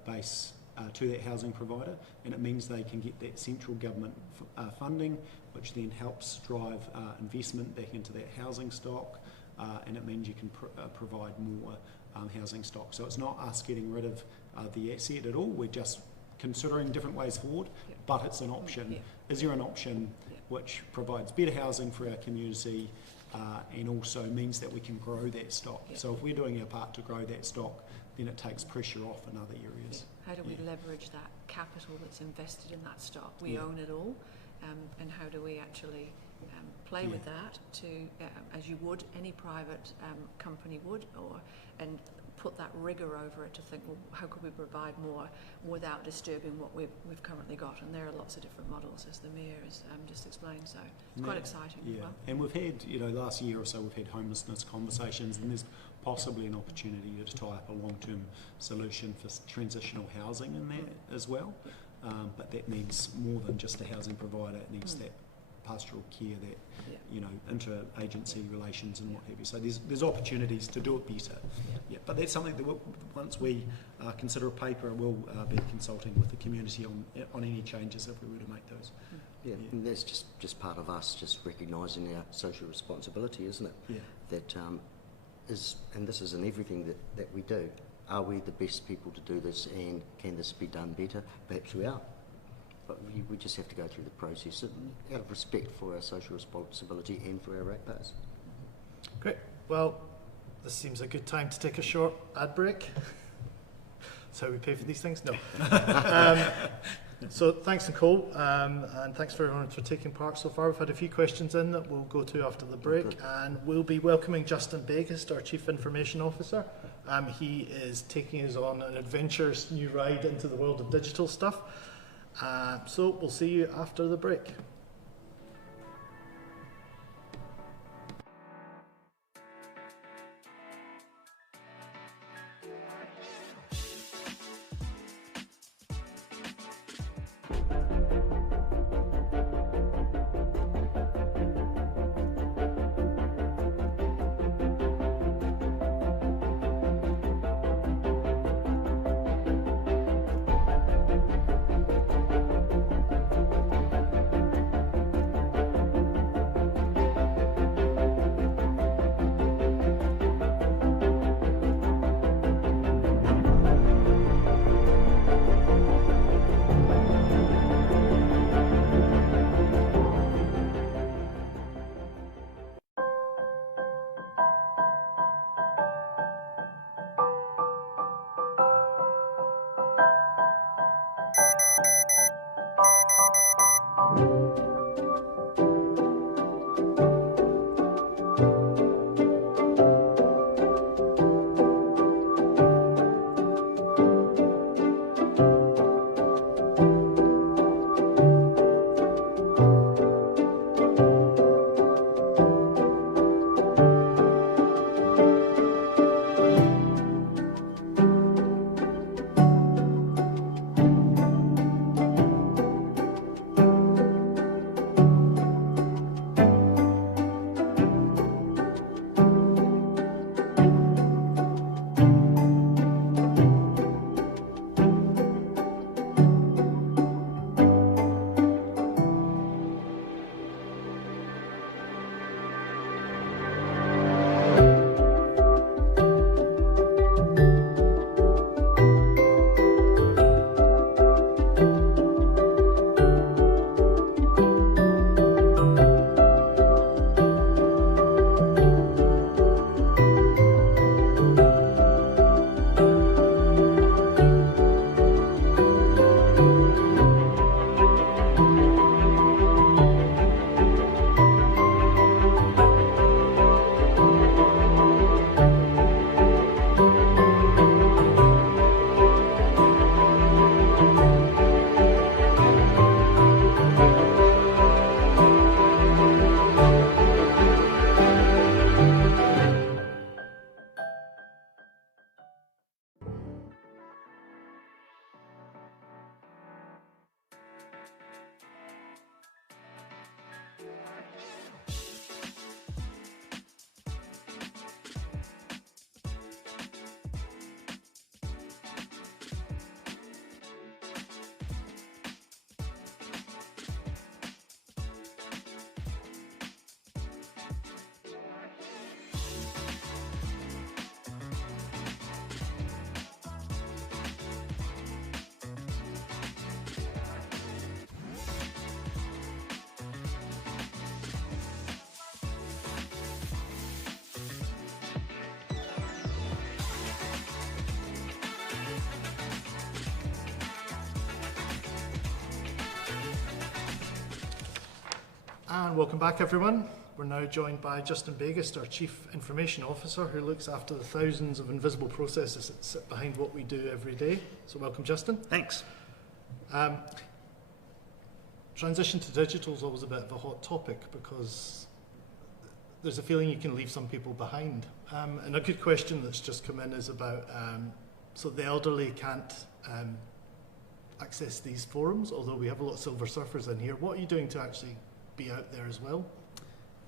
base to that housing provider, and it means they can get that central government funding, which then helps drive investment back into that housing stock, and it means you can provide more housing stock. So it's not us getting rid of the asset at all, we're just considering different ways forward, but it's an option. Yeah. Is there an option which provides better housing for our community and also means that we can grow that stock? So if we're doing our part to grow that stock, then it takes pressure off in other areas. How do we Yeah. leverage that capital that's invested in that stock? We Yeah. own it all, and how do we actually play with that to, as you would, any private company would, and put that rigour over it to think, well, how could we provide more without disturbing what we've currently got? And there are lots of different models, as the Mayor has just explained, so it's quite exciting as Yeah, well. and we've had, last year or so we've had homelessness conversations, and there's possibly an opportunity to tie up a long-term solution for transitional housing in that as well. But that needs more than just a housing provider. It needs that pastoral care, that inter-agency relations and what have you. So there's opportunities to do it better. Yeah, but that's something that once we consider a paper, we'll be consulting with the community on any changes if we were to make those. Yeah, and that's just part of us just recognising our social responsibility, isn't it? Yeah. That and this is in everything that we do. Are we the best people to do this, and can this be done better? Perhaps we are. But we just have to go through the process out of respect for our social responsibility and for our ratepayers. Great. Well, this seems a good time to take a short ad break. That's how we pay for these things? No. So thanks, Nicole, and thanks for everyone for taking part so far. We've had a few questions in that we'll go to after the break, and we'll be welcoming Justin Bagust, our Chief Information Officer. He is taking us on an adventurous new ride into the world of digital stuff. So we'll see you after the break. And welcome back, everyone. We're now joined by Justin Bagust, our Chief Information Officer, who looks after the thousands of invisible processes that sit behind what we do every day. So welcome, Justin. Thanks. Transition to digital is always a bit of a hot topic because there's a feeling you can leave some people behind. And a good question that's just come in is about, so the elderly can't access these forums, although we have a lot of silver surfers in here. What are you doing to actually be out there as well?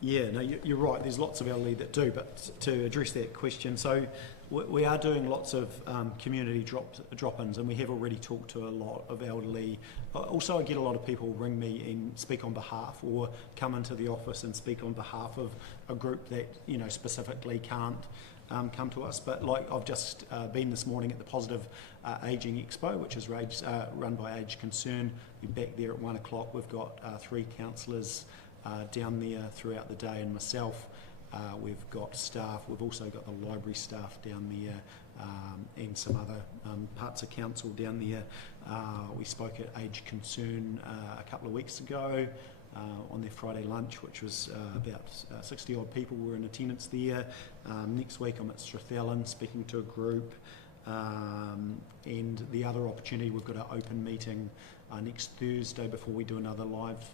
Yeah, no, you're right. There's lots of elderly that do, but to address that question, so we are doing lots of community drop-ins, and we have already talked to a lot of elderly. Also, I get a lot of people ring me and speak on behalf, or come into the office and speak on behalf of a group that specifically can't come to us. But like I've just been this morning at the Positive Ageing Expo, which is run by Age Concern. We're back there at 1 o'clock. We've got 3 counsellors down there throughout the day, and myself. We've got staff. We've also got the library staff down there, and some other parts of council down there. We spoke at Age Concern a couple of weeks ago on their Friday lunch, which was about 60 odd people were in attendance there. Next week I'm at Strathallan speaking to a group, and the other opportunity, we've got an open meeting next Thursday before we do another live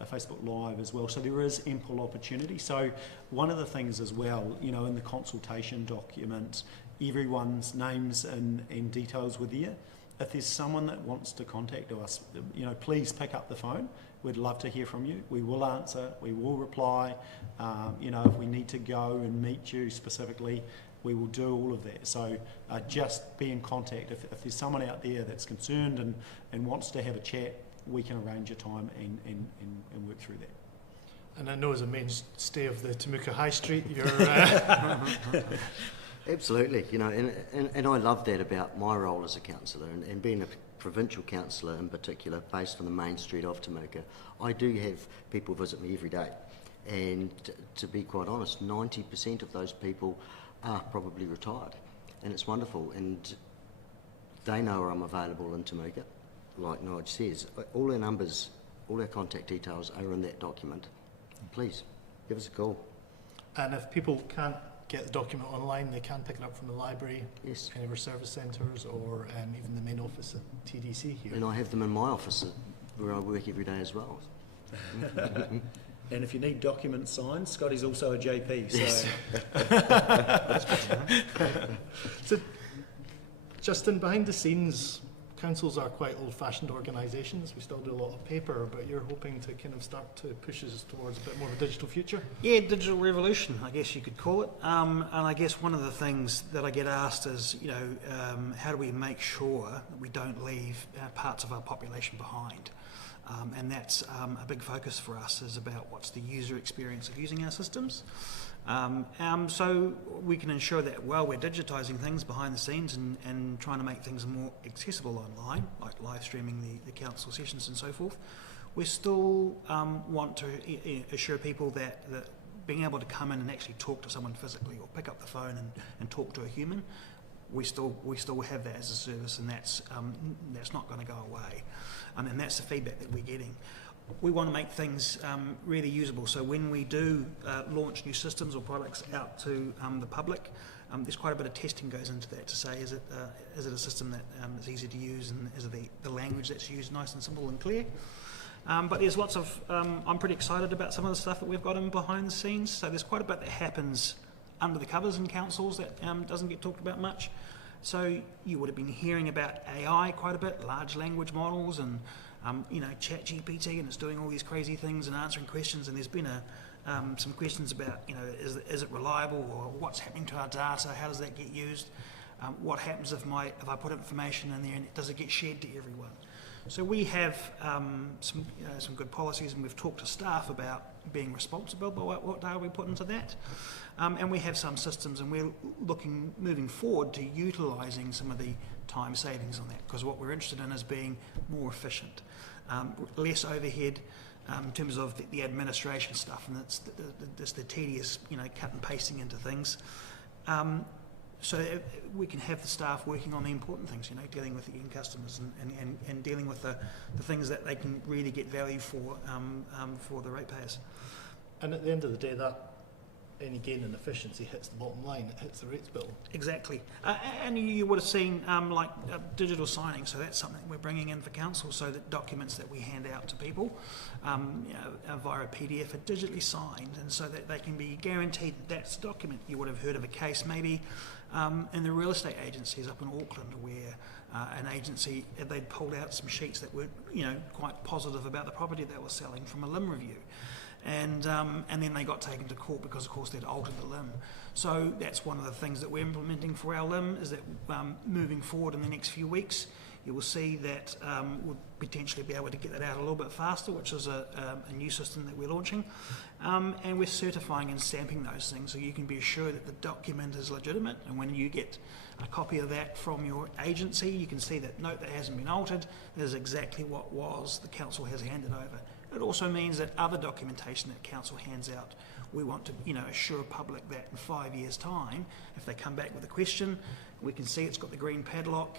a Facebook Live as well. So there is ample opportunity. So one of the things as well, in the consultation document, everyone's names and details were there. If there's someone that wants to contact us, please pick up the phone. We'd love to hear from you. We will answer, we will reply. If we need to go and meet you specifically, we will do all of that. So just be in contact. If there's someone out there that's concerned and wants to have a chat, we can arrange a time and work through that. And I know as a mainstay of the Temuka High Street, you're... Absolutely, and I love that about my role as a councillor, and being a provincial councillor in particular, based on the main street of Temuka. I do have people visit me every day, and to be quite honest, 90% of those people are probably retired, and it's wonderful, and they know I'm available in Temuka. Like Nigel says, all our numbers, all our contact details are in that document. Please, give us a call. And if people can't get the document online, they can pick it up from the library, yes, any of our service centres, or even the main office at TDC here. And I have them in my office where I work every day as well. And if you need documents signed, Scotty's also a JP. So, yes. So Justin, behind the scenes, councils are quite old-fashioned organisations. We still do a lot of paper, but you're hoping to kind of start to push us towards a bit more of a digital future? yeah, digital revolution, I guess you could call it. And I guess one of the things that I get asked is, how do we make sure that we don't leave parts of our population behind? And that's a big focus for us, is about what's the user experience of using our systems. So we can ensure that while we're digitising things behind the scenes and trying to make things more accessible online, like live streaming the council sessions and so forth, we still want to assure people that being able to come in and actually talk to someone physically, or pick up the phone and talk to a human, we still have that as a service, and that's not going to go away. And that's the feedback that we're getting. We want to make things really usable. So when we do launch new systems or products out to the public, there's quite a bit of testing goes into that to say, is it a system that is easy to use, and is it the language that's used nice and simple and clear? But there's lots of, I'm pretty excited about some of the stuff that we've got in behind the scenes. So there's quite a bit that happens under the covers in councils that doesn't get talked about much. So you would have been hearing about AI quite a bit, large language models, and ChatGPT, and it's doing all these crazy things and answering questions. And there's been some questions about, is it reliable, or what's happening to our data? How does that get used? What happens if I put information in there, and does it get shared to everyone? So we have some good policies, and we've talked to staff about being responsible about what data we put into that. And we have some systems, and we're moving forward to utilising some of the time savings on that, because what we're interested in is being more efficient, less overhead in terms of the administration stuff, and it's the tedious, cut and pasting into things. so we can have the staff working on the important things, dealing with the end customers and dealing with the things that they can really get value for the ratepayers. And at the end of the day, that any gain in efficiency hits the bottom line, it hits the rates bill. Exactly. And you would have seen digital signing, so that's something we're bringing in for council, so that documents that we hand out to people via a PDF are digitally signed, and so that they can be guaranteed that that's a document. You would have heard of a case maybe in the real estate agencies up in Auckland where an agency, they'd pulled out some sheets that were quite positive about the property they were selling from a limb review. And then they got taken to court because, of course, they'd altered the limb. So that's one of the things that we're implementing for our limb, is that moving forward in the next few weeks, you will see that we'll potentially be able to get that out a little bit faster, which is a new system that we're launching. And we're certifying and stamping those things, so you can be assured that the document is legitimate. And when you get a copy of that from your agency, you can see that note that hasn't been altered, that is exactly what was the council has handed over. It also means that other documentation that council hands out, we want to assure public that in 5 years' time, if they come back with a question, we can see it's got the green padlock,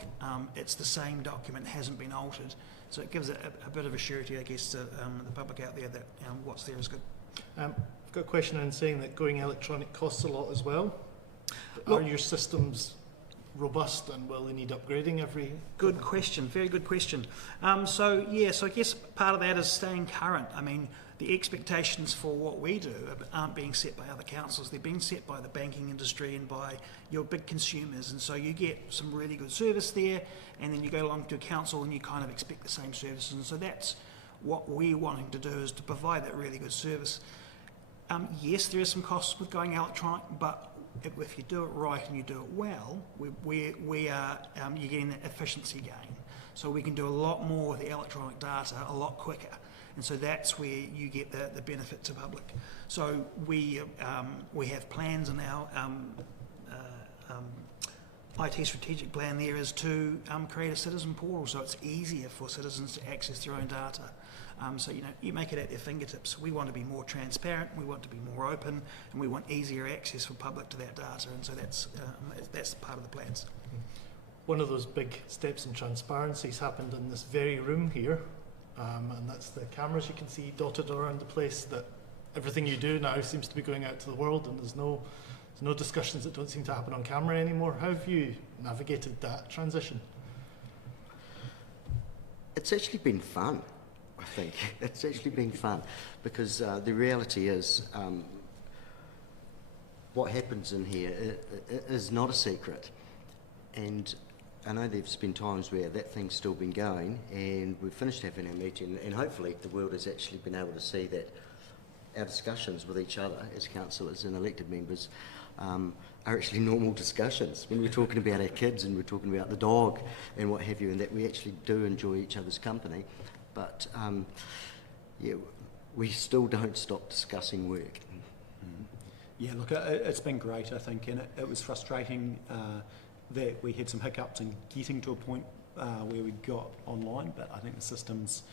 it's the same document, hasn't been altered. So it gives a bit of a surety, I guess, to the public out there that what's there is good. I've got a question in saying that going electronic costs a lot as well. Look, are your systems robust, and will they need upgrading every? Good question, very good question. So I guess part of that is staying current. I mean, the expectations for what we do aren't being set by other councils, they're being set by the banking industry and by your big consumers, and so you get some really good service there, and then you go along to a council and you kind of expect the same services, and so that's what we're wanting to do, is to provide that really good service. Yes, there is some costs with going electronic, but if you do it right and you do it well, we are you're getting that efficiency gain. So we can do a lot more with the electronic data a lot quicker, and so that's where you get the benefit to public. So we have plans in our IT strategic plan there is to create a citizen portal, so it's easier for citizens to access their own data. So you make it at their fingertips. We want to be more transparent, we want to be more open, and we want easier access for public to that data, and so that's part of the plans. One of those big steps in transparency has happened in this very room here, and that's the cameras you can see dotted around the place, that everything you do now seems to be going out to the world, and there's no discussions that don't seem to happen on camera anymore. How have you navigated that transition? It's actually been fun. I think it's actually been fun, because the reality is what happens in here is not a secret, and I know there's been times where that thing's still been going, and we've finished having our meeting, and hopefully the world has actually been able to see that our discussions with each other as councillors and elected members are actually normal discussions when we're talking about our kids and we're talking about the dog and what have you, and that we actually do enjoy each other's company. But we still don't stop discussing work. Yeah, look, it's been great, I think, and it was frustrating that we had some hiccups in getting to a point where we got online, but I think the system's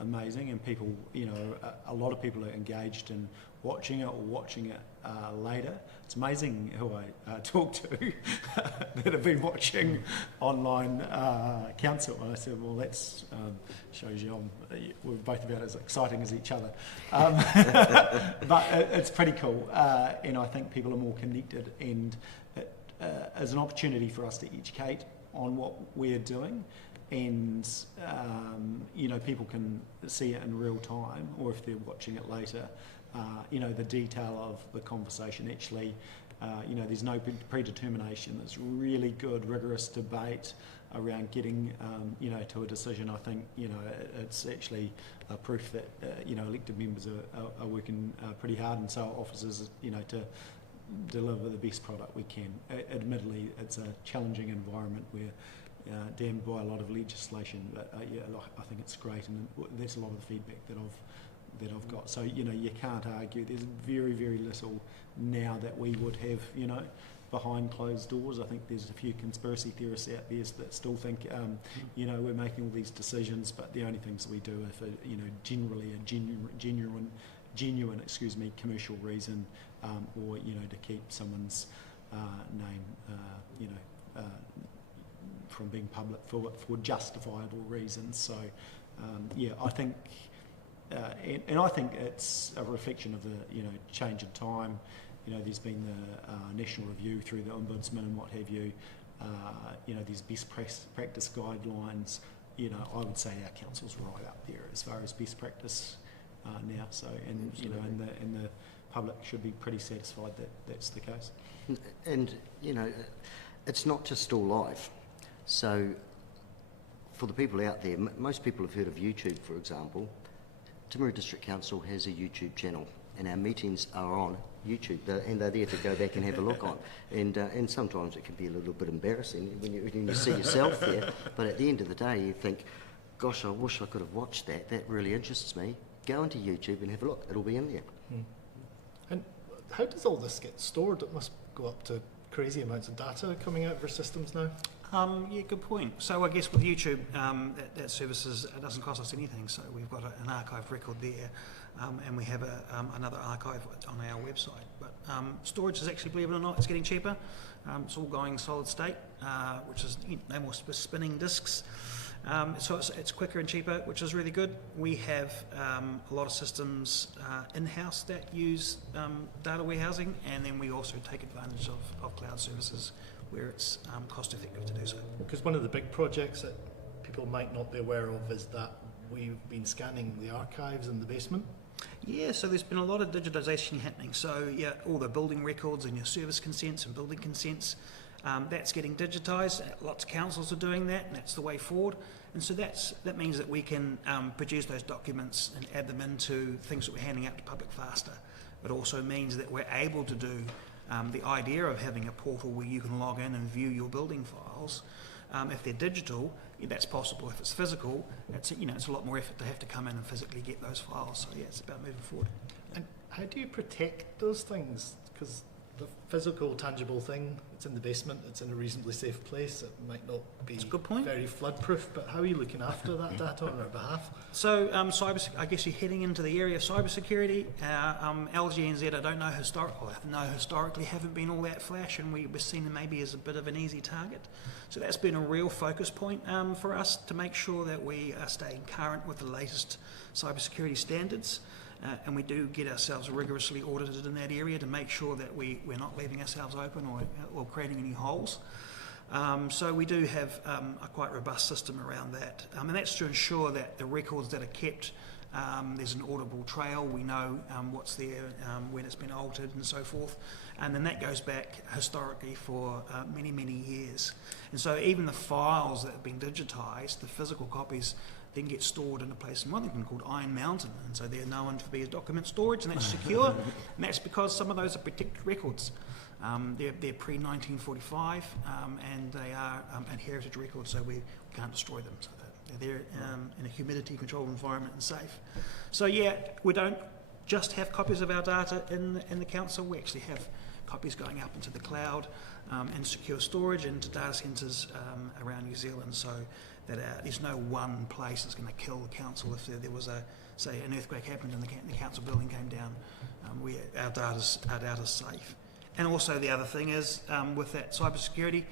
amazing, and people, a lot of people are engaged in watching it or watching it later. It's amazing who I talk to that have been watching online council. And I said, well, that shows you we're both about as exciting as each other. But it's pretty cool, and I think people are more connected, and it is an opportunity for us to educate on what we're doing. And people can see it in real time, or if they're watching it later, the detail of the conversation. Actually, there's no predetermination. There's really good, rigorous debate around getting, to a decision. I think, it's actually a proof that, elected members are working pretty hard, and so are officers, to deliver the best product we can. Admittedly, it's a challenging environment where damned by a lot of legislation, but I think it's great, and that's a lot of the feedback that I've got. So you can't argue. There's very, very little now that we would have behind closed doors. I think there's a few conspiracy theorists out there that still think we're making all these decisions, but the only things we do are for generally a genuine commercial reason, or to keep someone's name, from being public for justifiable reasons. So, I think, and I think it's a reflection of the change in time. There's been the national review through the Ombudsman and what have you. These best practice guidelines. I would say our council's right up there as far as best practice now. So, and the public should be pretty satisfied that that's the case. And it's not just all live. So, for the people out there, most people have heard of YouTube, for example. Timaru District Council has a YouTube channel, and our meetings are on YouTube, and they're there to go back and have a look on. And sometimes it can be a little bit embarrassing when you see yourself there, but at the end of the day you think, gosh, I wish I could have watched that. That really interests me. Go into YouTube and have a look. It'll be in there. And how does all this get stored? It must go up to crazy amounts of data coming out of our systems now. Good point. So I guess with YouTube, that services, it doesn't cost us anything. So we've got an archive record there, and we have another archive on our website. But storage is actually, believe it or not, it's getting cheaper. It's all going solid state, which is no more spinning discs. So it's quicker and cheaper, which is really good. We have a lot of systems in-house that use data warehousing, and then we also take advantage of cloud services where it's cost effective to do so. Because one of the big projects that people might not be aware of is that we've been scanning the archives in the basement. Yeah, so there's been a lot of digitisation happening. So all the building records and your service consents and building consents, that's getting digitised. Lots of councils are doing that, and that's the way forward. And so that means that we can produce those documents and add them into things that we're handing out to public faster. It also means that we're able to do the idea of having a portal where you can log in and view your building files. If they're digital, that's possible. If it's physical, it's a lot more effort to have to come in and physically get those files. So it's about moving forward. And how do you protect those things? Because the physical, tangible thing, it's in the basement, it's in a reasonably safe place, it might not be That's a good point. very flood-proof, but how are you looking after that data on our behalf? So I guess you're heading into the area of cybersecurity. LGNZ, I don't know historically haven't been all that flash, and we were seen maybe as a bit of an easy target. So that's been a real focus point for us to make sure that we are staying current with the latest cybersecurity standards. And we do get ourselves rigorously audited in that area to make sure that we're not leaving ourselves open or creating any holes. So we do have a quite robust system around that. And that's to ensure that the records that are kept, there's an auditable trail, we know what's there, when it's been altered and so forth. And then that goes back historically for many, many years. And so even the files that have been digitised, the physical copies, then get stored in a place in Wellington called Iron Mountain, and so they're known to be as document storage, and that's secure, and that's because some of those are protected records. They're pre-1945, and they are heritage records, so we can't destroy them. So they're there in a humidity-controlled environment and safe. So we don't just have copies of our data in the council. We actually have copies going up into the cloud and secure storage into data centres around New Zealand. So that there's no one place that's going to kill the council if there was an earthquake happened and the council building came down. Our data's safe. And also the other thing is with that cybersecurity,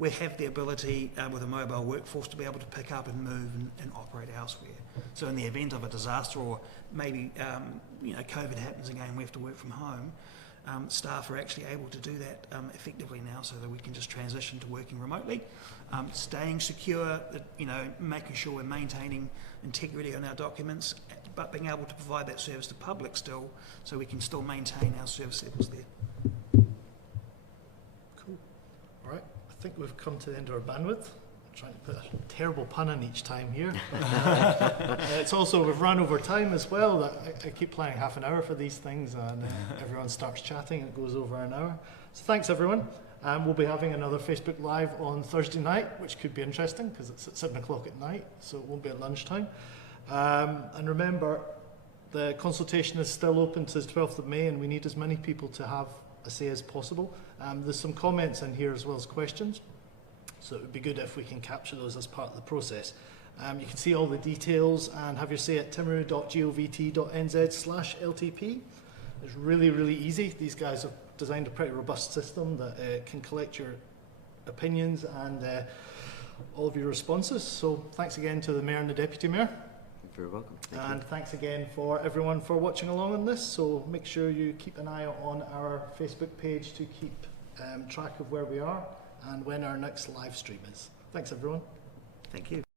we have the ability with a mobile workforce to be able to pick up and move and operate elsewhere. So in the event of a disaster or maybe COVID happens again and we have to work from home, staff are actually able to do that effectively now, so that we can just transition to working remotely, staying secure, making sure we're maintaining integrity on our documents, but being able to provide that service to public still, so we can still maintain our service levels there. Cool. All right, I think we've come to the end of our bandwidth. I'm trying to put a terrible pun in each time here. It's also, we've run over time as well. I keep planning half an hour for these things, and everyone starts chatting, it goes over an hour. So thanks everyone. We'll be having another Facebook Live on Thursday night, which could be interesting because it's at 7 o'clock at night, so it won't be at lunchtime. And remember, the consultation is still open to the 12th of May, and we need as many people to have a say as possible. There's some comments in here as well as questions, so it would be good if we can capture those as part of the process. You can see all the details and have your say at timaru.govt.nz/LTP. It's really, really easy. These guys have designed a pretty robust system that can collect your opinions and all of your responses. So thanks again to the Mayor and the Deputy Mayor. You're very welcome. Thank And you. thanks again for everyone for watching along on this. So make sure you keep an eye on our Facebook page to keep track of where we are and when our next live stream is. Thanks everyone. Thank you.